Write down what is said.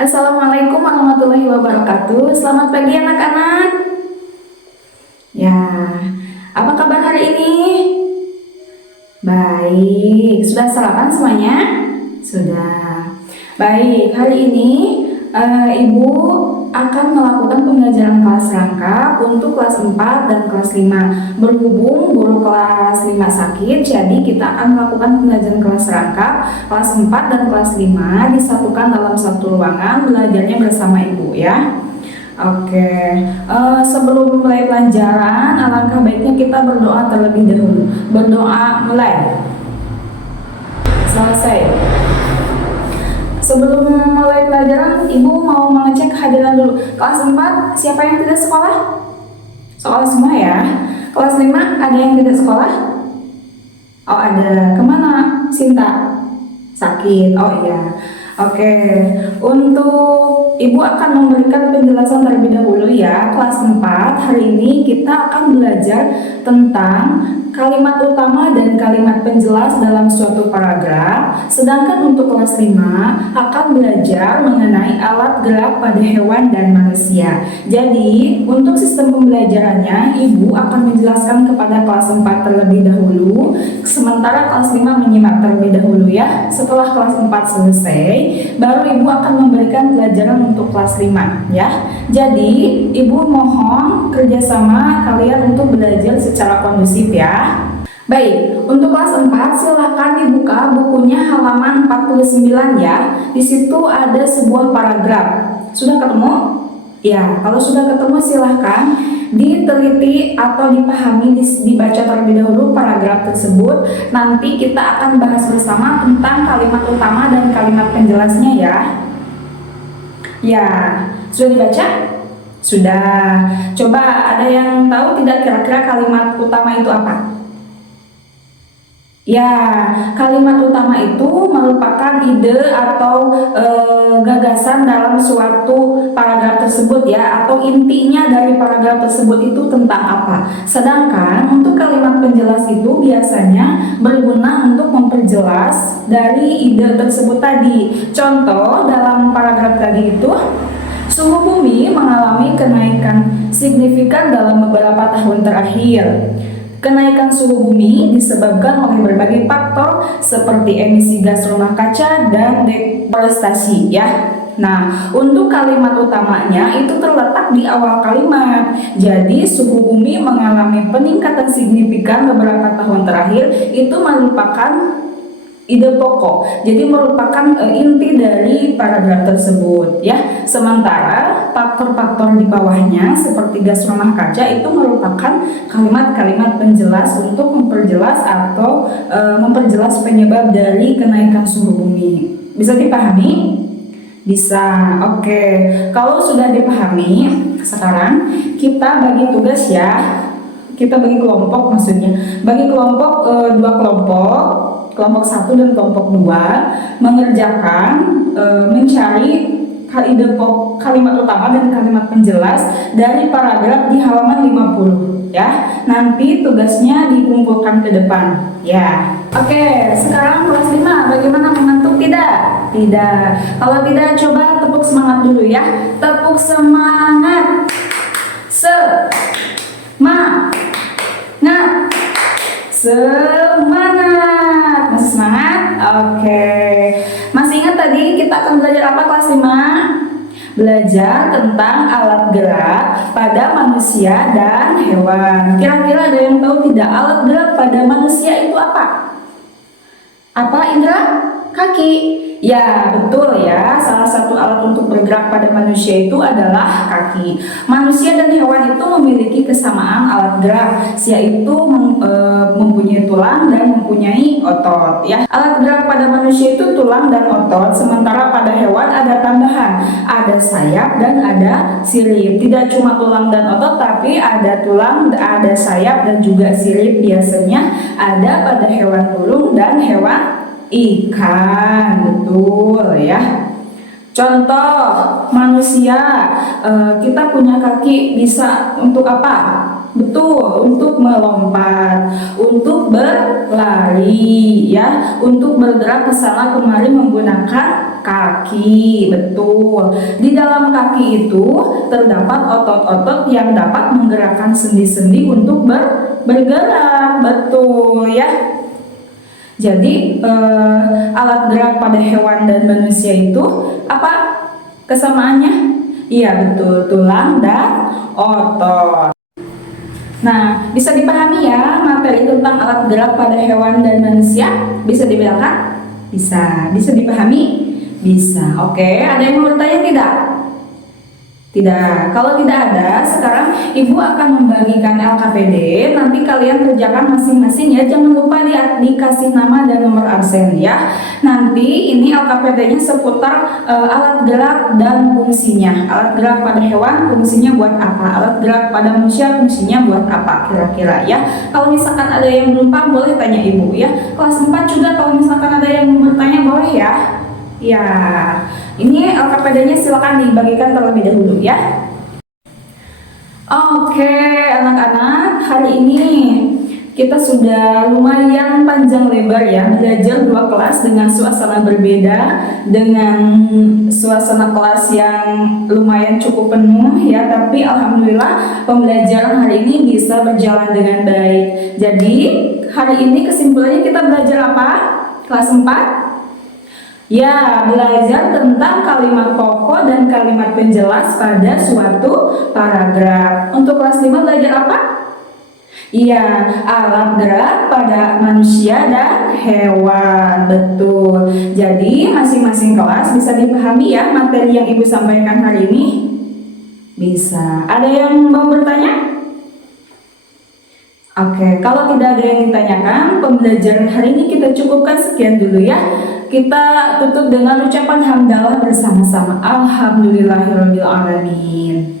Assalamualaikum warahmatullahi wabarakatuh. Selamat pagi anak-anak. Ya, apa kabar hari ini? Baik, sudah sarapan semuanya? Sudah. Baik, hari ini Ibu akan melakukan pembelajaran kelas rangkap untuk kelas 4 dan kelas 5. Berhubung guru kelas 5 sakit, jadi kita akan melakukan pembelajaran kelas rangkap kelas 4 dan kelas 5 disatukan dalam satu ruangan, belajarnya bersama Ibu ya. Oke, sebelum mulai pelajaran, alangkah baiknya kita berdoa terlebih dahulu. Berdoa mulai. Selesai. Sebelum mulai pelajaran, Ibu mau mengecek kehadiran dulu. Kelas 4, siapa yang tidak sekolah? Sekolah semua ya. Kelas 5, ada yang tidak sekolah? Oh ada. Kemana Sinta? Sakit. Oh iya. Oke, untuk Ibu akan memberikan penjelasan terlebih dahulu ya. Kelas 4, hari ini kita akan belajar tentang kalimat utama dan kalimat penjelas dalam suatu paragraf. Sedangkan untuk kelas 5 akan belajar mengenai alat gerak pada hewan dan manusia. Jadi, untuk sistem pembelajarannya, Ibu akan menjelaskan kepada kelas 4 terlebih dahulu, sementara kelas 5 menyimak terlebih dahulu ya. Setelah kelas 4 selesai, baru Ibu akan memberikan pelajaran untuk kelas 5 ya. Jadi Ibu mohon kerjasama kalian untuk belajar secara kondusif ya. Baik, untuk kelas 4 silahkan dibuka bukunya halaman 49 ya. Di situ ada sebuah paragraf. Sudah ketemu? Ya, kalau sudah ketemu silahkan diteliti atau dipahami, dibaca terlebih dahulu paragraf tersebut. Nanti kita akan bahas bersama tentang kalimat utama dan kalimat penjelasnya ya. Ya, sudah dibaca? Sudah. Coba ada yang tahu tidak kira-kira kalimat utama itu apa? Ya, kalimat utama itu merupakan ide atau gagasan dalam suatu paragraf tersebut ya, atau intinya dari paragraf tersebut itu tentang apa. Sedangkan untuk kalimat penjelas itu biasanya berguna untuk memperjelas dari ide tersebut tadi. Contoh dalam paragraf tadi itu, suhu bumi mengalami kenaikan signifikan dalam beberapa tahun terakhir. Kenaikan suhu bumi disebabkan oleh berbagai faktor seperti emisi gas rumah kaca dan deforestasi ya. Nah, untuk kalimat utamanya itu terletak di awal kalimat. Jadi, suhu bumi mengalami peningkatan signifikan beberapa tahun terakhir itu merupakan ide pokok. Jadi merupakan inti dari paragraf tersebut ya. Sementara faktor-faktor di bawahnya seperti gas rumah kaca itu merupakan kalimat-kalimat penjelas untuk memperjelas atau memperjelas penyebab dari kenaikan suhu bumi. Bisa dipahami? Bisa. Oke. Kalau sudah dipahami, sekarang kita bagi tugas ya. Kita bagi kelompok maksudnya. Bagi kelompok dua kelompok. Kelompok 1 dan kelompok 2 mengerjakan mencari kalimat utama dan kalimat penjelas dari paragraf di halaman 50 ya. Nanti tugasnya dikumpulkan ke depan ya. Oke, sekarang kelas 5 bagaimana, mengantuk tidak? Tidak. Kalau tidak, coba tepuk semangat dulu ya. Tepuk semangat. Semangat. Masih semangat? Oke. Masih ingat tadi kita akan belajar apa kelas 5? Belajar tentang alat gerak pada manusia dan hewan. Kira-kira ada yang tahu tidak alat gerak pada manusia itu apa? Apa Indra? Kaki. Ya, betul ya. Salah satu alat untuk bergerak pada manusia itu adalah kaki. Manusia dan hewan itu memiliki kesamaan alat gerak, yaitu mempunyai tulang dan mempunyai otot ya. Alat gerak pada manusia itu tulang dan otot, sementara pada hewan ada tambahan, ada sayap dan ada sirip. Tidak cuma tulang dan otot, tapi ada tulang, ada sayap dan juga sirip. Biasanya ada pada hewan burung dan hewan ikan, betul ya. Contoh manusia, kita punya kaki bisa untuk apa? Betul, untuk melompat, untuk berlari ya, untuk bergerak ke sana kemari menggunakan Kaki, betul. Di dalam kaki itu terdapat otot-otot yang dapat menggerakkan sendi-sendi untuk bergerak, betul ya. Jadi alat gerak pada hewan dan manusia itu apa kesamaannya? Iya betul, tulang dan otot. Nah, bisa dipahami ya materi tentang alat gerak pada hewan dan manusia? Bisa dibedakan? Bisa dipahami? Bisa. Oke, ada yang mau bertanya tidak? Tidak. Kalau tidak ada, sekarang Ibu akan membagikan LKPD. Nanti kalian kerjakan masing-masing ya. Jangan lupa dikasih nama dan nomor absen ya. Nanti ini LKPD-nya seputar alat gerak dan fungsinya. Alat gerak pada hewan fungsinya buat apa? Alat gerak pada manusia fungsinya buat apa? Kira-kira ya. Kalau misalkan ada yang belum paham boleh tanya Ibu ya. Kelas 4 juga kalau misalkan ada yang mau bertanya boleh ya. Ya, ini LKPD-nya silakan dibagikan terlebih dahulu ya. Oke, anak-anak, hari ini kita sudah lumayan panjang lebar ya belajar 2 kelas dengan suasana berbeda, dengan suasana kelas yang lumayan cukup penuh ya, tapi alhamdulillah pembelajaran hari ini bisa berjalan dengan baik. Jadi, hari ini kesimpulannya kita belajar apa? Kelas 4? Ya, belajar tentang kalimat pokok dan kalimat penjelas pada suatu paragraf. Untuk kelas 5 belajar apa? Iya, alat gerak pada manusia dan hewan. Betul. Jadi, masing-masing kelas bisa dipahami ya materi yang Ibu sampaikan hari ini? Bisa. Ada yang mau bertanya? Oke, kalau tidak ada yang ditanyakan, pembelajaran hari ini kita cukupkan sekian dulu ya. Kita tutup dengan ucapan hamdalah bersama-sama. Alhamdulillahirrahmanirrahim.